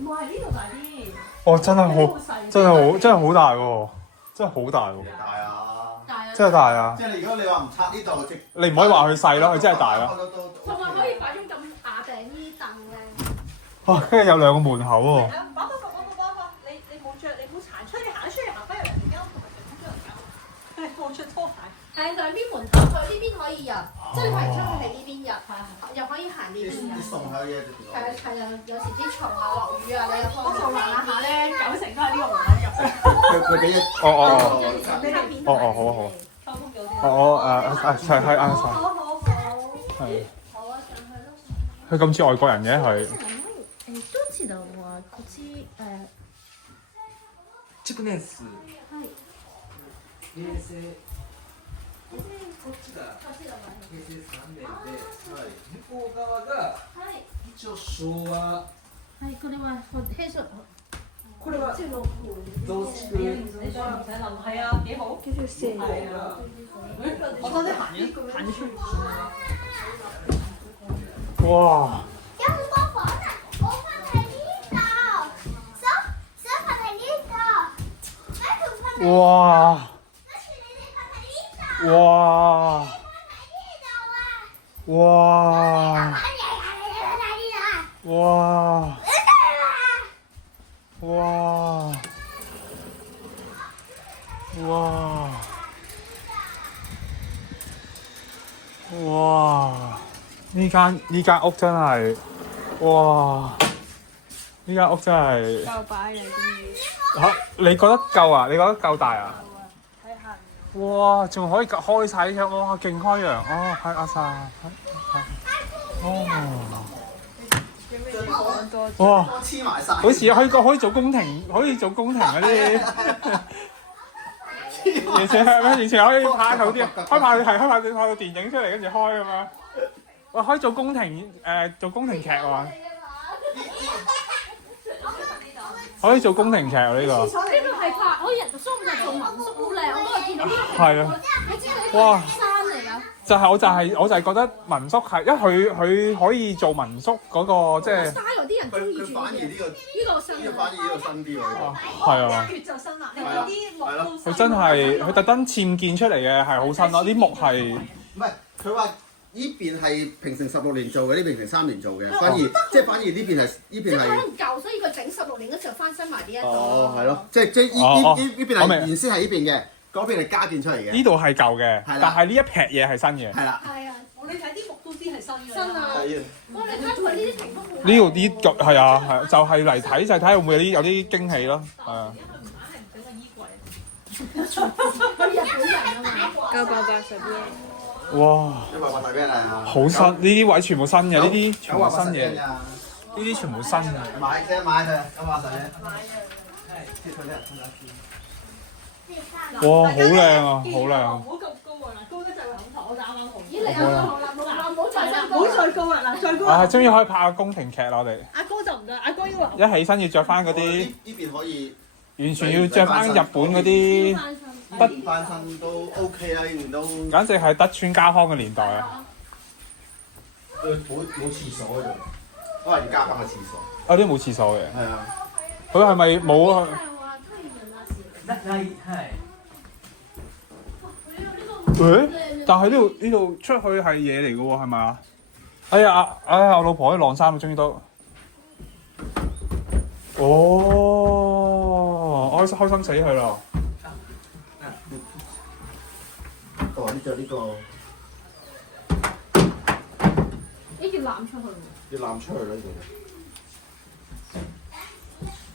唔係呢度大啲。哦，真係好大喎，真係好大喎。大啊！真係大啊！即係如果你話唔拆呢度，你唔可以話佢細咯，佢真係大啊。同埋可以擺張咁雅定呢啲凳咧。哇！跟住有兩個門口喎。爸，你冇着，你冇行出去，行出去行翻入人哋間屋同埋出人間屋。係冇着拖鞋。係兩邊門口，佢呢邊可以入，即係你行出去係呢邊入，又可以行呢邊入。啲餸喺嘢度。係啊，有時啲蟲啊落雨啊，你又幫手玩下咧，90%都係呢個門口入。佢幾隻？哦，好啊收工咗先。係啱晒。好。係。好啊，上去咯。佢咁似外國人嘅佢。どっちだろう。こっち築年数。はい。平成。こっちが平成3年で、向こう側が一応昭和。はい、これは平成。これは増築。你再唔使諗，係啊，幾好。叫做蛇。係啊。我覺得行出去。哇！有好多房啊！我瞓喺呢度，想瞓喺呢度，想同瞓喺呢度，哇！跟住你哋瞓喺呢度，哇！瞓喺呢度啊！哇！玩嘢啊！你哋瞓喺呢度啊！哇！哇！哇！哇！呢間屋真係，哇！呢間屋真係夠擺你啲。嚇，你覺得夠啊？你覺得夠大啊？睇下。哇！仲可以開晒啲窗，哇！勁開揚哦，係阿曬，哦，哇！黐埋晒。好似可以做宮廷，可以做宮廷嗰啲。而且可以拍套啲，開拍套電影出嚟，跟住開咁樣。哇！可以做宮廷做宮廷劇喎。可以做宮廷劇喎呢個。呢度係拍，可以人宿就做民宿好靚，我都係見到呢個。係啊。你知唔知呢個山嚟㗎？我就係覺得民宿係，因為佢可以做民宿嗰個即係。style 啲人中意住反而呢個新。反而呢個新啲喎。係啊。一月就新啦，你嗰啲木都新。佢真係佢特登僭建出嚟嘅係好新咯，啲木係。唔係，佢話呢邊係平成16年做嘅，呢邊平3年做嘅，反而呢邊係即係可能舊，所以佢整16年嗰時候翻新埋呢一度。哦，係咯，即係呢邊係原先係呢邊嘅，嗰邊係加建出嚟嘅。呢度係舊嘅，但係呢一撇嘢係新嘅。係啦。係啊，你睇啲木都知係新嘅。新啊！係啊。哇！你睇佢呢啲屏風好。呢度啲係啊係，就係嚟睇就係睇會唔會有啲驚喜咯，係啊。佢日本人啊嘛。980蚊。哇！180大俾你啊！好新，呢啲位全部新嘅，呢啲全部新嘢，呢呢啲全部新嘅。買佢，980。買嘅。哇！好靚啊，好靚。唔好咁高啊！嗱，高得就會冚頭，我就啱啱好。咦？你有好啦，唔好再高啊！嗱，再高。啊！終於可以拍個宮廷劇啦，我哋。阿哥就唔得，阿哥要話。一起身要着翻嗰啲，呢邊可以完全要着翻日本嗰啲，翻身都 OK 啦，呢邊都。簡直係德川家康嘅年代啊！冇廁所嗰度，可能要加翻個廁所。有啲冇廁所嘅。係啊。佢係咪冇啊？誒？但係呢度出去係嘢嚟嘅喎，係咪啊？哎呀，我老婆喺晾衫啦，終於都。哦，開心死佢啦！呢個要攬出去。要攬出去啦呢度。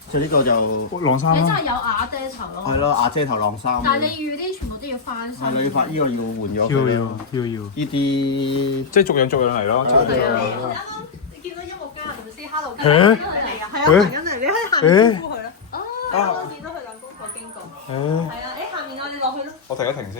就呢個就晾衫啦。你真係有瓦遮頭咯。係咯，瓦遮頭晾衫。但係你預啲全部都要翻新。係你發呢個要換咗佢。要。呢啲即係逐樣嚟咯。係啊。你見到音樂家係咪先 ？Hello，係啊，係啊，行緊嚟，你可以下面招呼佢咯。哦，我見到佢兩公婆經過。係啊，下面我哋落去咯。我停一停先。